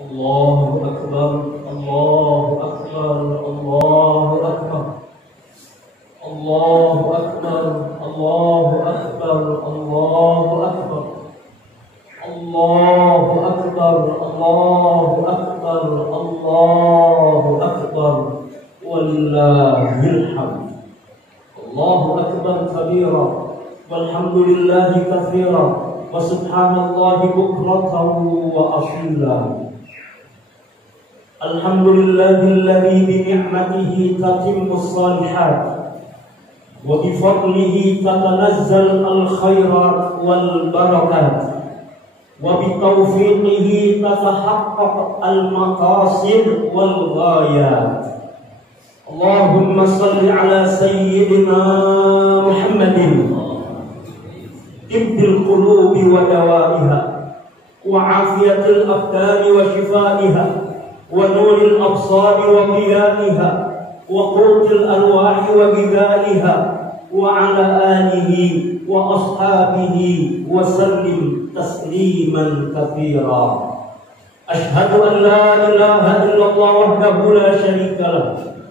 Allahu Akbar, Allahu Akbar, Allahu Akbar, Allahu Akbar, Allahu Akbar, Allahu Akbar, Allahu Akbar, Allahu Akbar, Allahu Akbar, wallahil hamd. Allahu Akbar kabira, walhamdulillahi katsira, wa subhanallahi bukratan wa asila. Alhamdulillahilladzi bi ni'matihi tatimmus shalihat wa bi fadlihi tatanazzal al-khairat wal barakat wa bi tawfiqihi tatahaqqaq al-maqasid wal ghayat. Allahumma salli ala sayyidina Muhammadin tibbil qulubi wa dawaiha wa afiyatil abdani wa shifaiha wa nuril absari wa qiyamiha wa qutil arwahi wa bidaliha wa ala alihi wa ashabihi wa sallim tasliman katsira. Ashhadu an la ilaha illallah wahdahu la syarika lah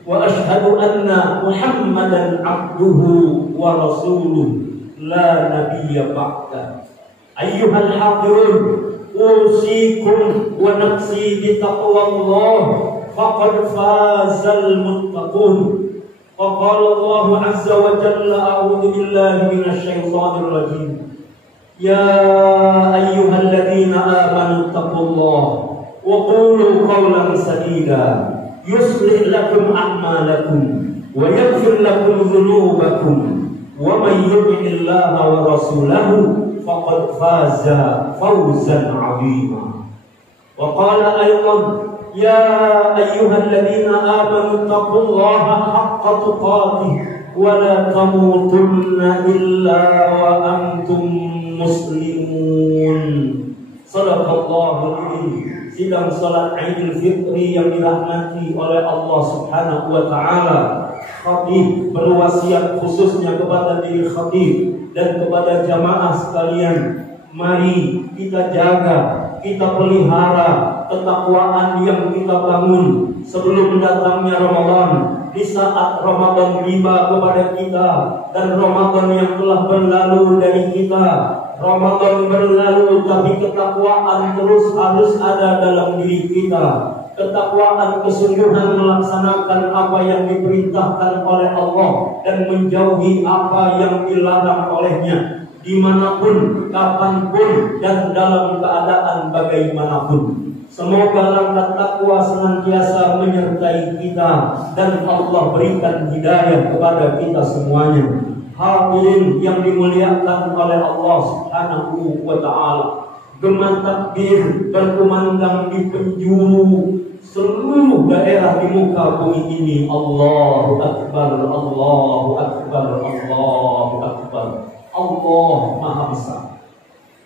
wa ashhadu anna Muhammadan abduhu wa rasuluh la nabiyya ba'da. Ayyuhal hadirun, usikum wa nafsi bi taqwallah faqad fazal muttaqun. Wa qala Allah azza wa jalla, a'udzu billahi minasy syaithanir rajim. Ya ayyuhalladzina amanu taqullaha wa qulu qawlan sadida yuslih lakum a'malakum wa yaghfir lakum dhunubakum wa may yuti'illaha wa rasulahu faqad faza fawzan 'azima. Wa qala aydan ya ayyuhalladzina amanu taqullaha haqqa tuqatih wa la tamutunna illa wa antum muslimun. Sadaqallahul adzim. Sidang salat Idul Fitri yang dirahmati oleh Allah Subhanahu wa taala, khatib berwasiat khususnya kepada diri khatib dan kepada jamaah sekalian, mari kita jaga, kita pelihara ketakwaan yang kita bangun sebelum datangnya Ramadan. Di saat Ramadan tiba kepada kita dan Ramadan yang telah berlalu dari kita, Ramadan berlalu tapi ketakwaan terus harus ada dalam diri kita. Ketakwaan kesungguhan melaksanakan apa yang diperintahkan oleh Allah dan menjauhi apa yang dilarang olehnya, dimanapun, kapanpun, dan dalam keadaan bagaimanapun. Semoga langkah takwa senantiasa menyertai kita dan Allah berikan hidayah kepada kita semuanya. Hadirin yang dimuliakan oleh Allah Subhanahu wa taala, gema takbir berkumandang di penjuru seluruh daerah di muka bumi ini. Allahu Akbar, Allahu Akbar, Allahu Akbar. Allah Maha Besar.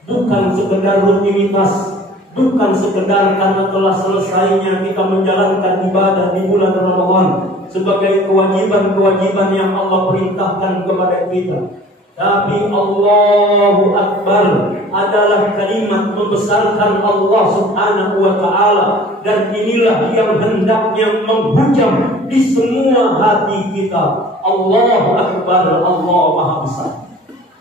Bukan sekedar rutinitas, bukan sekedar karena telah selesainya kita menjalankan ibadah di bulan Ramadan sebagai kewajiban-kewajiban yang Allah perintahkan kepada kita, tapi Allahu Akbar adalah kalimat membesarkan Allah Subhanahu wa taala, dan inilah yang hendaknya menghujam di semua hati kita. Allahu Akbar, Allah Maha Besar.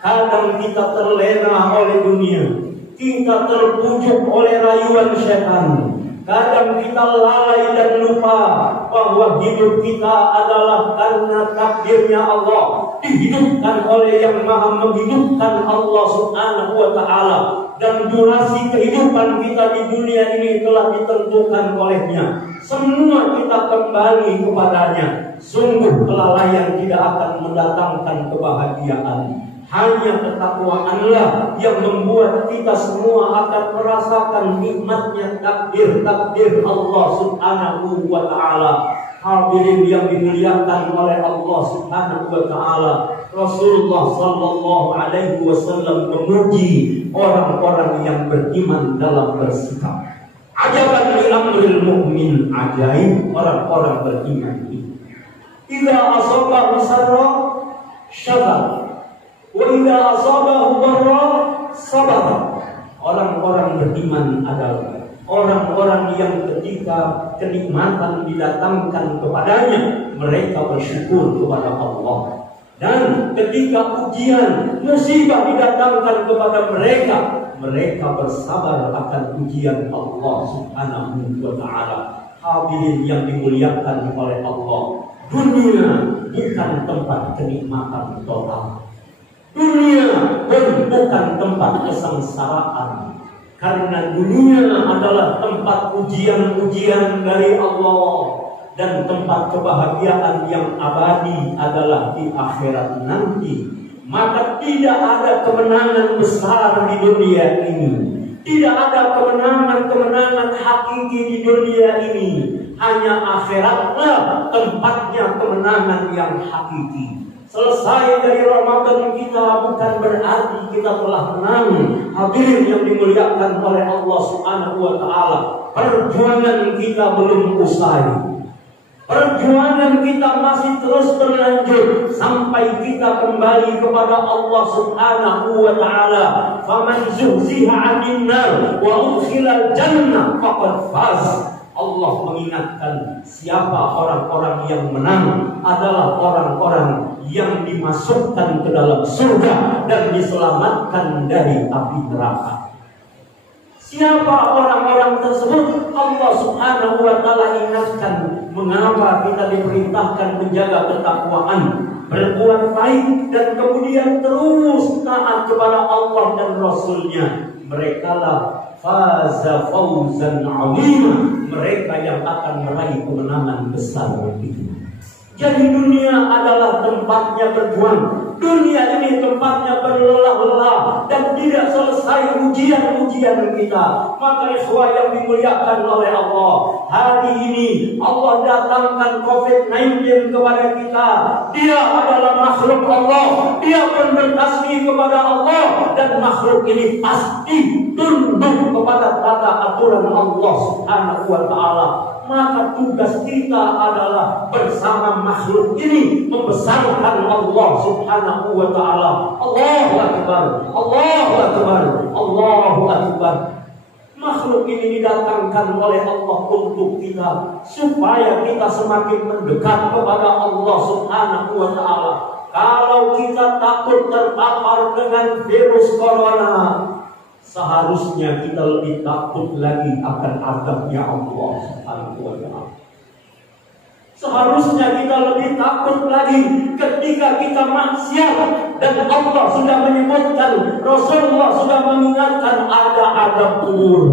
Kadang kita terlena oleh dunia, kita terbujuk oleh rayuan syaitan. Kadang kita lalai dan lupa bahwa hidup kita adalah karena takdirnya Allah, dihidupkan oleh yang Maha menghidupkan, Allah Subhanahu wa taala, dan durasi kehidupan kita di dunia ini telah ditentukan olehnya. Semua kita kembali kepadanya. Sungguh kelalaian tidak akan mendatangkan kebahagiaan. Hanya ketakwaanlah yang membuat kita semua akan merasakan nikmatnya takdir Allah Subhanahu wa taala. Hadirin yang dimuliakan oleh Allah Subhanahu wa taala, Rasulullah sallallahu alaihi wasallam memuji orang-orang yang beriman dalam bersikap. Ajaban li amril mu'min, ajaib orang-orang beriman ini. Idza asabahu sarra syakara wa idza asabahu dharra sabar. Orang-orang beriman adalah orang-orang yang ketika kenikmatan didatangkan kepadanya, mereka bersyukur kepada Allah. Dan ketika ujian, musibah didatangkan kepada mereka, mereka bersabar akan ujian Allah Subhanahu wa ta'ala. Hadirin yang dimuliakan oleh Allah, dunia bukan tempat kenikmatan total. Dunia pun bukan tempat kesengsaraan. Karena dunia adalah tempat ujian-ujian dari Allah. Dan tempat kebahagiaan yang abadi adalah di akhirat nanti. Maka tidak ada kemenangan besar di dunia ini. Tidak ada kemenangan-kemenangan hakiki di dunia ini. Hanya akhiratlah tempatnya kemenangan yang hakiki. Selesai dari Ramadan kita bukan berarti kita telah menang. Hadirin yang dimuliakan oleh Allah Subhanahu wa ta'ala, perjuangan kita belum usai. Perjuangan kita masih terus berlanjut sampai kita kembali kepada Allah Subhanahu wa ta'ala. Faman zuhziha 'anil nar wa udkhilal jannah faqad faz. Allah mengingatkan siapa orang-orang yang menang adalah orang-orang yang dimasukkan ke dalam surga dan diselamatkan dari api neraka. Siapa orang-orang tersebut? Allah Subhanahu wa ta'ala ingatkan mengapa kita diperintahkan menjaga ketakwaan, berbuat baik dan kemudian terus taat kepada Allah dan Rasul-Nya. Merekalah faza fawzan 'azima, mereka yang akan meraih kemenangan besar itu. Jadi dunia adalah tempatnya berjuang. Dunia ini tempatnya berlelah-lelah dan tidak selesai ujian-ujian kita. Maka ikhwah yang dimuliakan oleh Allah, hari ini Allah datangkan COVID-19 kepada kita. Dia adalah makhluk Allah. Dia pun bertasbih kepada Allah, dan makhluk ini pasti tunduk kepada tata aturan Allah Subhanahu wa ta'ala. Maka tugas kita adalah bersama makhluk ini membesarkan Allah Subhanahu wa ta'ala. Allahu Akbar, Allahu Akbar, Allahu Akbar. Makhluk ini didatangkan oleh Allah untuk kita, supaya kita semakin mendekat kepada Allah Subhanahu wa ta'ala. Kalau kita takut terpapar dengan virus corona, seharusnya kita lebih takut lagi akan azabnya Allah Subhanahu wa ta'ala. Seharusnya kita lebih takut lagi ketika kita maksiat, dan Allah sudah menyebutkan, Rasulullah sudah mengingatkan ada azab kubur.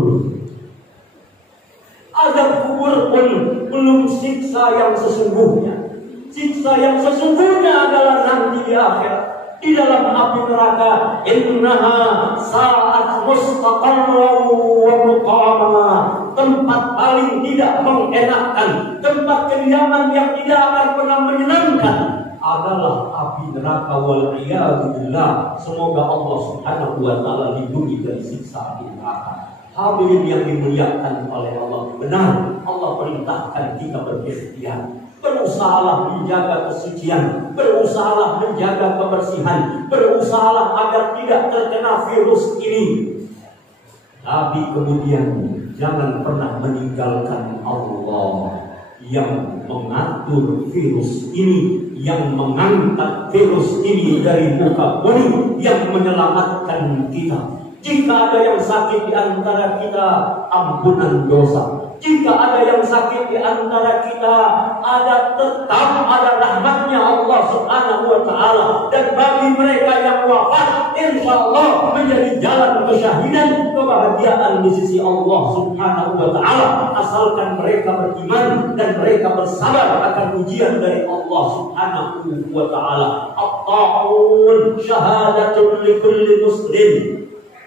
Azab kubur pun belum siksa yang sesungguhnya. Siksa yang sesungguhnya adalah nanti di akhirat. Di dalam api neraka, innaha sa'at mustaqarra wa muqama, tempat paling tidak mengenakan, tempat kediaman yang tidak akan pernah menyenangkan adalah api neraka, wal iyadu billah. Semoga Allah Subhanahu wa ta'ala lindungi dari siksa api neraka. Hadirin yang dimuliakan oleh Allah, benar Allah perintahkan kita berikhtiar. Berusahalah menjaga kesucian, berusahalah menjaga kebersihan, berusahalah agar tidak terkena virus ini. Tapi kemudian jangan pernah meninggalkan Allah yang mengatur virus ini, yang mengangkat virus ini dari muka bumi, yang menyelamatkan kita. Jika ada yang sakit di antara kita, ampunan dosa. Jika ada yang sakit di antara kita, tetap ada rahmatnya Allah Subhanahu wa ta'ala. Dan bagi mereka yang wafat, insya Allah menjadi jalan kesyahidan, kebahagiaan di sisi Allah Subhanahu wa ta'ala, asalkan mereka beriman dan mereka bersabar akan ujian dari Allah Subhanahu wa ta'ala. At-ta'un syahadatun likulli muslim.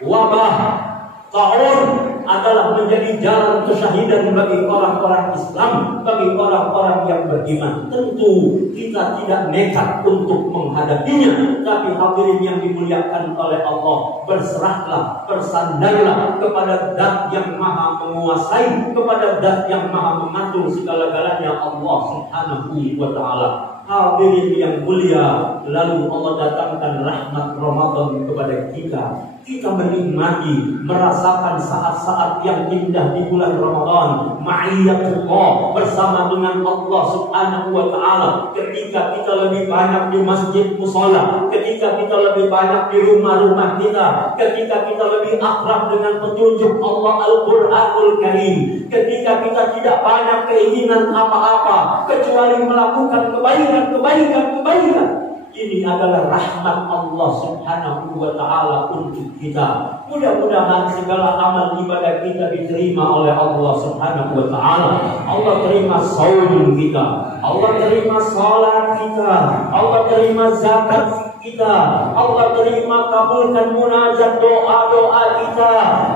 Wabah ta'un adalah menjadi jalan kesyahidan bagi orang-orang Islam, bagi orang-orang yang beriman. Tentu kita tidak nekat untuk menghadapinya, tapi hadirin yang dimuliakan oleh Allah, berserahlah, bersandarlah kepada Zat yang Maha Menguasai, kepada Zat yang Maha Mengatur segala-galanya, Allah Subhanahu wa ta'ala. Hadirin yang mulia, lalu Allah datangkan rahmat Ramadan kepada kita. Kita menikmati, merasakan saat-saat yang indah di bulan Ramadan, ma'iyatullah, bersama dengan Allah Subhanahu wa ta'ala. Ketika kita lebih banyak di masjid mushola, ketika kita lebih banyak di rumah-rumah kita, ketika kita lebih akrab dengan petunjuk Allah Al-Quranul Karim, ketika kita tidak banyak keinginan apa-apa kecuali melakukan kebaikan. Ini adalah rahmat Allah Subhanahu wa ta'ala untuk kita. Mudah-mudahan segala amal ibadah kita diterima oleh Allah Subhanahu wa ta'ala. Allah terima saum kita, Allah terima salat kita, Allah terima zakat kita, Allah terima kabulkan munajat doa-doa kita,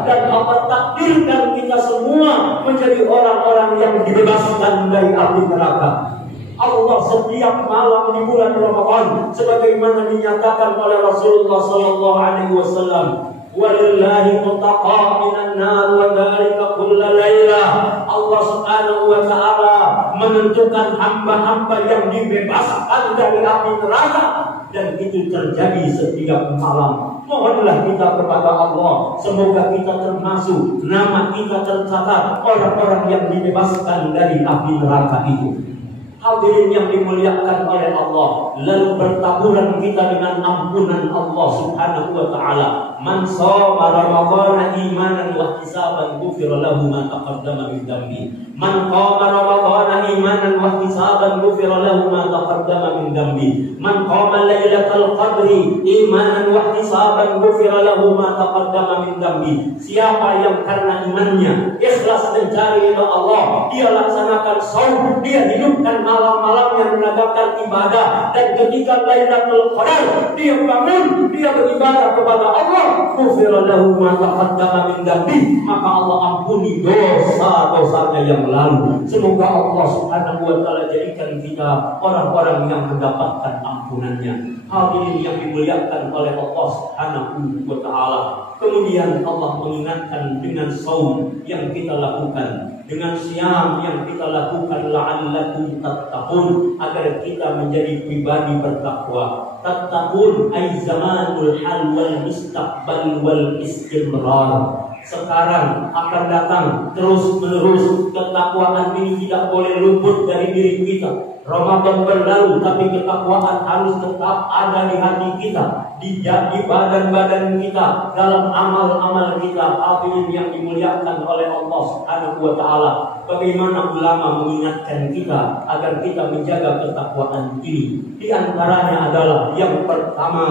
dan Allah takdirkan kita semua menjadi orang-orang yang dibebaskan dari api neraka. Allah setiap malam di bulan Ramadan sebagaimana dinyatakan oleh Rasulullah sallallahu alaihi wasallam, walillahi mutaqa minan nar wa dzalika kulla lailah. Allah Subhanahu wa ta'ala menentukan hamba-hamba yang dibebaskan dari api neraka, dan itu terjadi setiap malam. Mohonlah kita kepada Allah, semoga kita termasuk, nama kita tercatat orang-orang yang dibebaskan dari api neraka itu. Hadirin yang dimuliakan oleh Allah, lalu bertaburan kita dengan ampunan Allah Subhanahu wa ta'ala. Man shoma Ramadhana imanan wa ihtisaban ghufira lahu ma taqaddama min dhanbi. Man qama Ramadhana imanan wa ihtisaban ghufira lahu ma taqaddama min dhanbi. Man qama lailatal qadri imanan wa ihtisaban ghufira lahu ma taqaddama min dhanbi. Siapa yang karena imannya ikhlas mencari ridha Allah, dia laksanakan shaum, dia hidupkan malam-malam yang menegakkan ibadah, dan ketika Lailatul Qadar dia bangun, dia beribadah kepada Allah, ghufira lahu ma taqaddama min dhanbi, maka Allah ampuni dosa-dosanya yang lalu. Semoga Allah Subhanahu wa ta'ala jadikan kita orang-orang yang mendapatkan ampunannya. Hadirin yang dimuliakan oleh Allah Subhanahu wa ta'ala. Kemudian Allah mengingatkan dengan saum yang kita lakukan, dengan siam yang kita lakukan, la'allakum tattaqun, agar kita menjadi pribadi bertakwa. Tattaqun ay zamanul hal wal mustaqbal wal istimrar. Sekarang akan datang terus menerus. Ketakwaan ini tidak boleh luput dari diri kita. Ramadan berlalu, tapi ketakwaan harus tetap ada di hati kita, di badan-badan kita, dalam amal-amal kita. Hadirin yang dimuliakan oleh Allah Subhanahu wa ta'ala, bagaimana ulama mengingatkan kita agar kita menjaga ketakwaan ini. Di antaranya adalah yang pertama,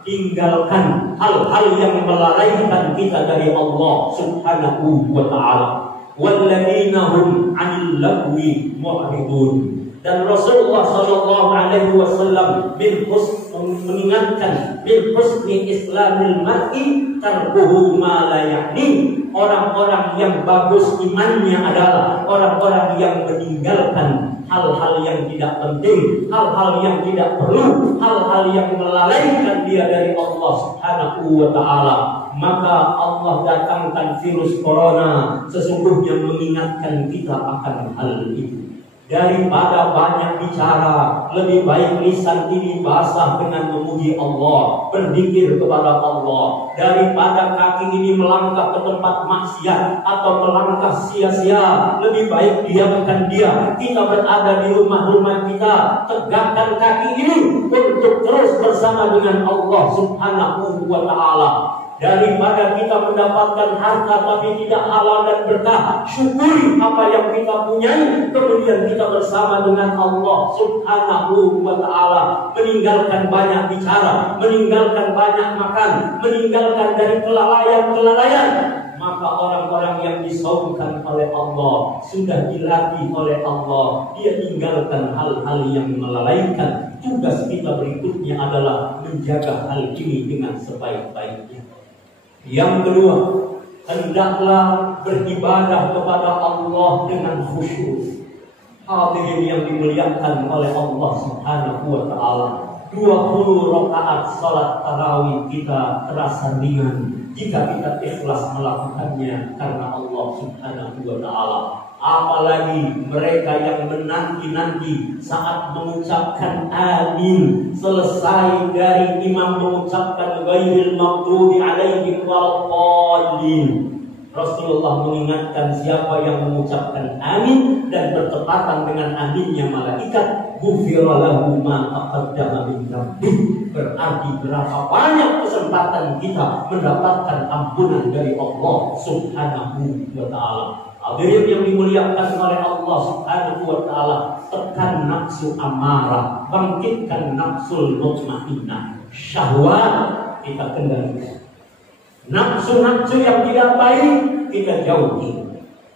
tinggalkan hal-hal yang melalaikan kita dari Allah Subhanahu wa ta'ala. Walladzina hum 'anil lagwi mu'ridun. Dan Rasulullah sallallahu alaihi wasallam mengingatkan bil husni islamil mar'i tarkuhu ma la ya'ni. Orang-orang yang bagus imannya adalah orang-orang yang meninggalkan hal-hal yang tidak penting, hal-hal yang tidak perlu, hal-hal yang melalaikan dia dari Allah Subhanahu wa ta'ala. Maka Allah datangkan virus corona sesungguhnya mengingatkan kita akan hal itu. Daripada banyak bicara, lebih baik lisan ini basah dengan memuji Allah, berzikir kepada Allah. Daripada kaki ini melangkah ke tempat maksiat atau melangkah sia-sia, lebih baik diamkan dia. Kita berada di rumah-rumah kita, tegakkan kaki ini untuk terus bersama dengan Allah Subhanahu wa ta'ala. Daripada kita mendapatkan harta tapi tidak halal dan berkah, syukuri apa yang kita punyai, kemudian kita bersama dengan Allah Subhanahu wa ta'ala. Meninggalkan banyak bicara, meninggalkan banyak makan, meninggalkan dari kelalaian-kelalaian. Maka orang-orang yang disaumkan oleh Allah, sudah dilatih oleh Allah, dia tinggalkan hal-hal yang melalaikan. Tugas kita berikutnya adalah menjaga hal ini dengan sebaik-baiknya. Yang kedua, hendaklah beribadah kepada Allah dengan khusyuk. Hadirin yang dimuliakan oleh Allah Subhanahu wa ta'ala, 20 rakaat sholat tarawih kita terasa ringan jika kita ikhlas melakukannya karena Allah Subhanahu wa Ta'ala. Apalagi mereka yang menanti-nanti saat mengucapkan amin, selesai dari imam mengucapkan ghairil maghdubi alaihim waladdallin. Rasulullah mengingatkan siapa yang mengucapkan amin dan bertepatan dengan aminnya malaikat, ghufira lahu ma taqaddama min dzambi. Berarti berapa banyak kesempatan kita mendapatkan ampunan dari Allah Subhanahu wa Ta'ala. Hadirin yang dimuliakan oleh Allah Subhanahu wa Ta'ala, tekan nafsu amarah, bangkitkan nafsul mutmainnah, syahwat kita kendalikan. Nafsu-nafsu yang tidak baik kita jauhi.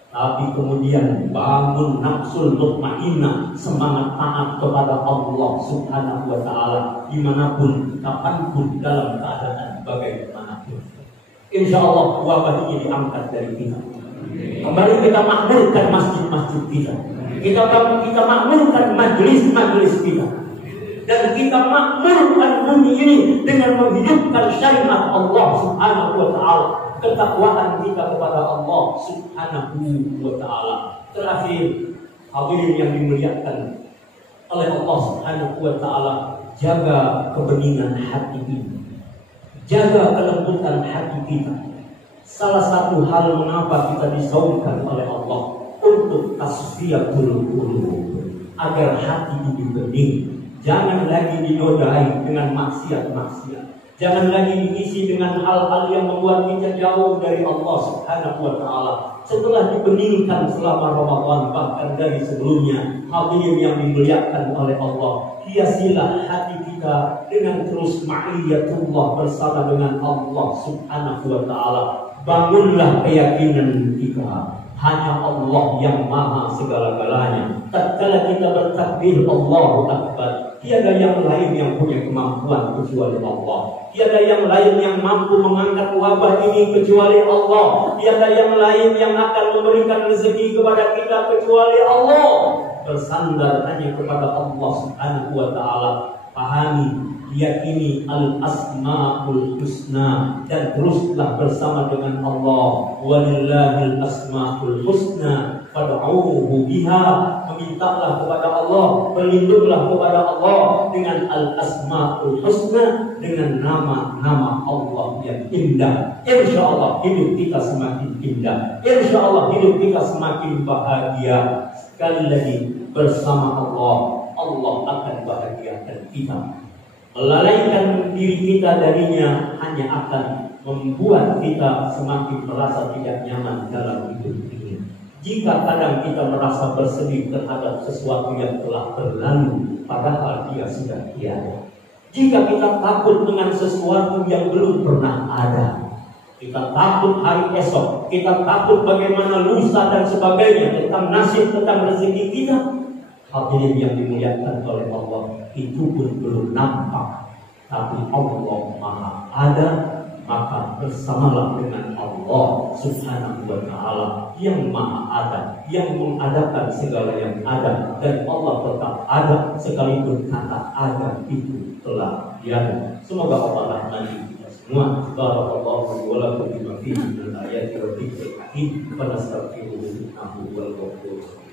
Tapi kemudian bangun nafsul mutmainnah, semangat taat kepada Allah Subhanahu wa Ta'ala dimanapun, kapanpun, dalam keadaan bagaimanapun. Insya Allah wabah ini diangkat dari kita. Kembali kita makmurkan masjid-masjid kita. Kita makmurkan majlis-majlis kita. Dan kita makmurkan bumi ini dengan menghidupkan syariat Allah Subhanahu wa Ta'ala. Ketakwaan kita kepada Allah Subhanahu wa Ta'ala. Terakhir, hadirin yang dimuliakan oleh Allah Subhanahu wa Ta'ala, jaga kebeningan hati ini. Jaga kelembutan hati kita. Salah satu hal mengapa kita disaumkan oleh Allah untuk tasfiyatul qulub, agar hati ini bening. Jangan lagi dinodai dengan maksiat-maksiat. Jangan lagi diisi dengan hal-hal yang membuat kita jauh dari Allah Subhanahu wa Ta'ala. Setelah dibeningkan selama Ramadan, bahkan dari sebelumnya, hadirin yang dimuliakan oleh Allah, hiasilah hati kita dengan terus ma'iyatullah bersama dengan Allah Subhanahu wa Ta'ala. Bangunlah keyakinan kita, hanya Allah yang maha segala-galanya. Tatkala kita bertakbir Allahu Akbar, tiada yang lain yang punya kemampuan kecuali Allah. Tiada yang lain yang mampu mengangkat wabah ini kecuali Allah. Tiada yang lain yang akan memberikan rezeki kepada kita kecuali Allah. Bersandar hanya kepada Allah Subhanahu wa Ta'ala. Pahami, yakini al-asma'ul husna, dan teruslah bersama dengan Allah. Walillahil asma'ul husna fad'uuhu biha. Memintalah kepada Allah, berlindunglah kepada Allah dengan al-asma'ul husna, dengan nama-nama Allah yang indah. Insyaallah hidup kita semakin indah. Insyaallah hidup kita semakin bahagia. Sekali lagi, bersama Allah, Allah akan bahagiakan kita. Melalaikan diri kita darinya hanya akan membuat kita semakin merasa tidak nyaman dalam hidup ini. Jika kadang kita merasa bersedih terhadap sesuatu yang telah berlalu, padahal dia sudah tiada. Jika kita takut dengan sesuatu yang belum pernah ada, kita takut hari esok, kita takut bagaimana lusa dan sebagainya, tentang nasib, tentang rezeki kita, hadirin yang dimuliakan oleh Allah, itu pun belum nampak. Tapi Allah maha ada, maka bersamalah dengan Allah Subhanahu wa Ta'ala yang maha ada, yang mengadakan segala yang ada. Dan Allah tetap ada sekalipun kata ada itu telah tiada. Semoga Allah rahmati kita semua. Barakallahu wa lakum bima fihi min ayati rabbil hakim. Wa nastaghfiruhu innahu huwal ghafurur rahim.